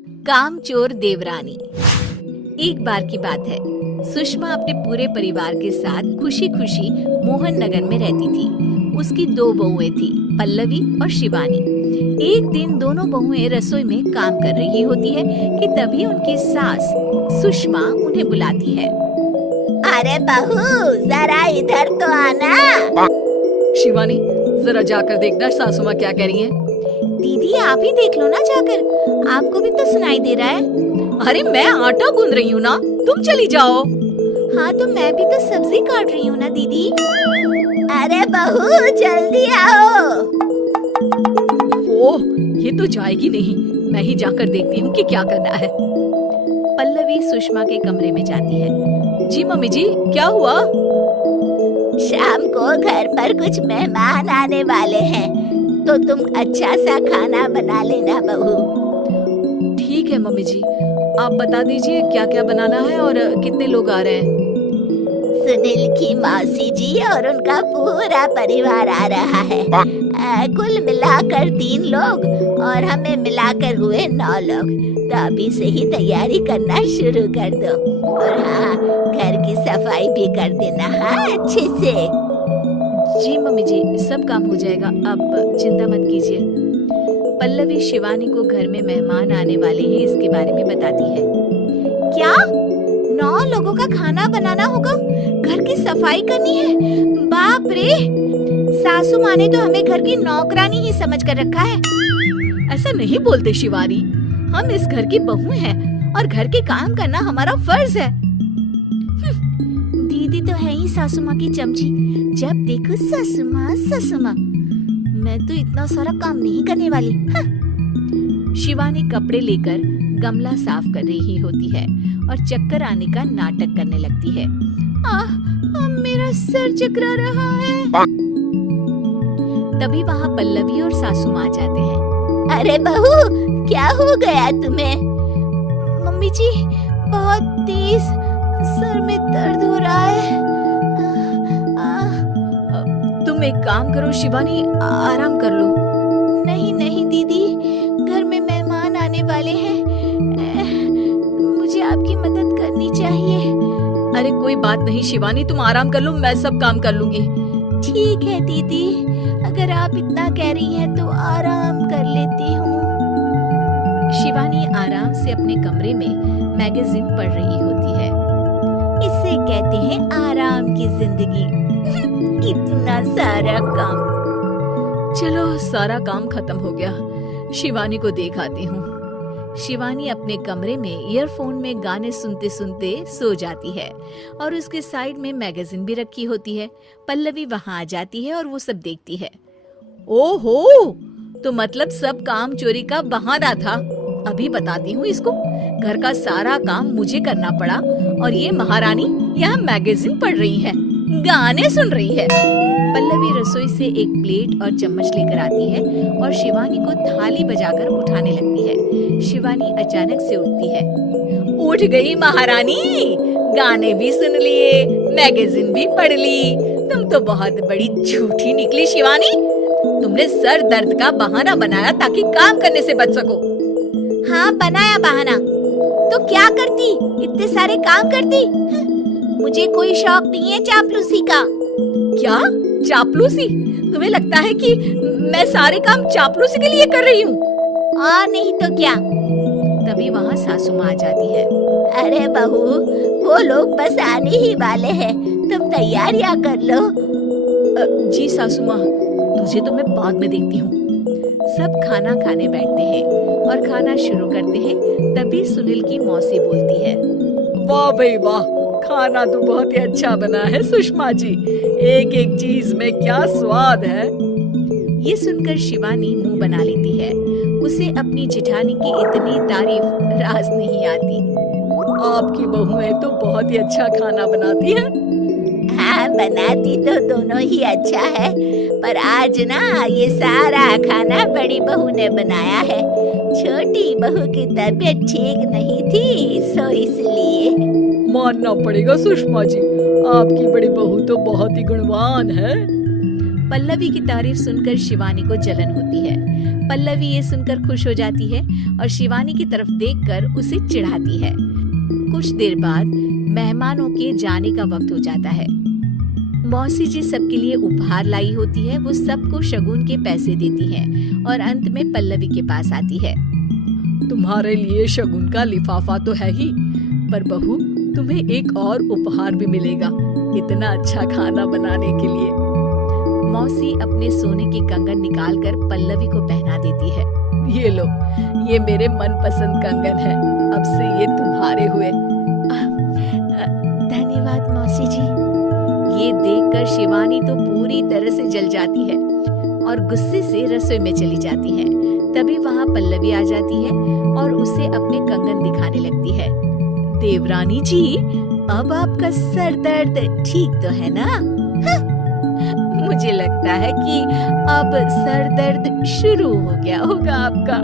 कामचोर देवरानी। एक बार की बात है, सुषमा अपने पूरे परिवार के साथ खुशी खुशी मोहन नगर में रहती थी। उसकी 2 बहुएं थी, पल्लवी और शिवानी। एक दिन दोनों बहुएं रसोई में काम कर रही होती है कि तभी उनकी सास सुषमा उन्हें बुलाती है। अरे बहू, जरा इधर तो आना। शिवानी, जरा जाकर देखना सासू माँ क्या कह रही हैं। दीदी आप ही देख लो ना जाकर, आपको भी तो सुनाई दे रहा है। अरे मैं आटा गूंद रही हूँ ना, तुम चली जाओ। हाँ तो मैं भी तो सब्जी काट रही हूँ ना दीदी। अरे बहू जल्दी आओ। ओह, ये तो जाएगी नहीं, मैं ही जाकर देखती हूँ कि क्या करना है। पल्लवी सुषमा के कमरे में जाती है। जी मम्मी जी, क्या हुआ? शाम को घर पर कुछ मेहमान आने वाले हैं, तो तुम अच्छा सा खाना बना लेना बहू। ठीक है मम्मी जी, आप बता दीजिए क्या क्या बनाना है और कितने लोग आ रहे हैं। सुनील की मौसी जी और उनका पूरा परिवार आ रहा है। कुल मिलाकर 3 लोग और हमें मिलाकर हुए 9 लोग। तो अभी से ही तैयारी करना शुरू कर दो। और हाँ, घर की सफाई भी कर देना, हाँ अच्छे से। जी मम्मी जी, सब काम हो जाएगा, आप चिंता मत कीजिए। पल्लवी शिवानी को घर में मेहमान आने वाले हैं इसके बारे में बताती है। क्या 9 लोगों का खाना बनाना होगा, घर की सफाई करनी है? बाप रे, सासू माँ ने तो हमें घर की नौकरानी ही समझ कर रखा है। ऐसा नहीं बोलते शिवानी, हम इस घर की बहू हैं और घर के काम करना हमारा फर्ज है। दीदी तो है ही सासू माँ की चमची, जब देखो सासू माँ सासू माँ। मैं तो इतना सारा काम नहीं करने वाली। शिवानी कपड़े लेकर गमला साफ कर रही होती है और चक्कर आने का नाटक करने लगती है। मेरा सर चकरा रहा है। तभी वहाँ पल्लवी और सासू माँ जाते हैं। अरे बहू, क्या हो गया तुम्हें? मम्मी जी, बहुत तेज सर में दर्द हो रहा है। तुम एक काम करो शिवानी, आराम कर लो। नहीं नहीं दीदी, घर में मेहमान आने वाले हैं, मुझे आपकी मदद करनी चाहिए। अरे कोई बात नहीं शिवानी, तुम आराम कर लो, मैं सब काम कर लूंगी। ठीक है दीदी, अगर आप इतना कह रही हैं तो आराम कर लेती हूँ। शिवानी आराम से अपने कमरे में मैगजीन पढ़ रही होती है। इसे कहते हैं आराम की जिंदगी। इतना सारा काम। चलो सारा काम खत्म हो गया, शिवानी को देख आती हूँ। शिवानी अपने कमरे में ईयरफोन में गाने सुनते सुनते सो जाती है और उसके साइड में मैगजीन भी रखी होती है। पल्लवी वहाँ आ जाती है और वो सब देखती है। ओहो, तो मतलब सब काम चोरी का बहाना था। अभी बताती हूँ इसको। घर का सारा काम मुझे करना पड़ा और ये महारानी यहाँ मैगजीन पढ़ रही है, गाने सुन रही है। पल्लवी रसोई से एक प्लेट और चम्मच लेकर आती है और शिवानी को थाली बजाकर उठाने लगती है। शिवानी अचानक से उठती है। उठ गई महारानी, गाने भी सुन लिए, मैगजीन भी पढ़ ली। तुम तो बहुत बड़ी झूठी निकली शिवानी। तुमने सर दर्द का बहाना बनाया ताकि काम करने से बच सको। हाँ बनाया बहाना, तो क्या करती, इतने सारे काम करती। मुझे कोई शौक नहीं है चापलूसी का। क्या चापलूसी? तुम्हें लगता है कि मैं सारे काम चापलूसी के लिए कर रही हूँ? और नहीं तो क्या। तभी वहाँ सासू माँ आ जाती है। अरे बहू, वो लोग बस आने ही वाले हैं, तुम तैयारियां कर लो। जी सासू माँ, तुझे तो मैं बाद में देखती हूँ। सब खाना खाने बैठते हैं और खाना शुरू करते हैं। तभी सुनील की मौसी बोलती है। वाह भाई वाह, खाना तो बहुत ही अच्छा बना है सुषमा जी, एक एक चीज में क्या स्वाद है। ये सुनकर शिवानी मुंह बना लेती है। उसे अपनी जेठानी की इतनी तारीफ रास नहीं आती। आपकी बहुएं तो बहुत ही अच्छा खाना बनाती है। हाँ बनाती तो दोनों ही अच्छा है, पर आज ना ये सारा खाना बड़ी बहू ने बनाया है। छोटी बहू की तबीयत ठीक नहीं थी, सो इसलिए। मानना पड़ेगा सुषमा जी, आपकी बड़ी बहू तो बहुत ही गुणवान है। पल्लवी की तारीफ सुनकर शिवानी को जलन होती है। पल्लवी ये सुनकर खुश हो जाती है और शिवानी की तरफ देखकर उसे चिढ़ाती है। कुछ देर बाद मेहमानों के जाने का वक्त हो जाता है। मौसी जी सबके लिए उपहार लाई होती है। वो सबको शगुन के पैसे देती है और अंत में पल्लवी के पास आती है। तुम्हारे लिए शगुन का लिफाफा तो है ही, पर बहू तुम्हें एक और उपहार भी मिलेगा इतना अच्छा खाना बनाने के लिए। मौसी अपने सोने के कंगन निकालकर पल्लवी को पहना देती है। ये लो, ये मेरे मनपसंद कंगन है, अब से ये तुम्हारे हुए। धन्यवाद मौसी जी। ये देखकर शिवानी तो पूरी तरह से जल जाती है और गुस्से से रसोई में चली जाती है। तभी वहाँ पल्लवी आ जाती है और उसे अपने कंगन दिखाने लगती है। देवरानी जी, अब आपका सर दर्द ठीक तो है ना? मुझे लगता है कि अब सर दर्द शुरू हो गया होगा आपका।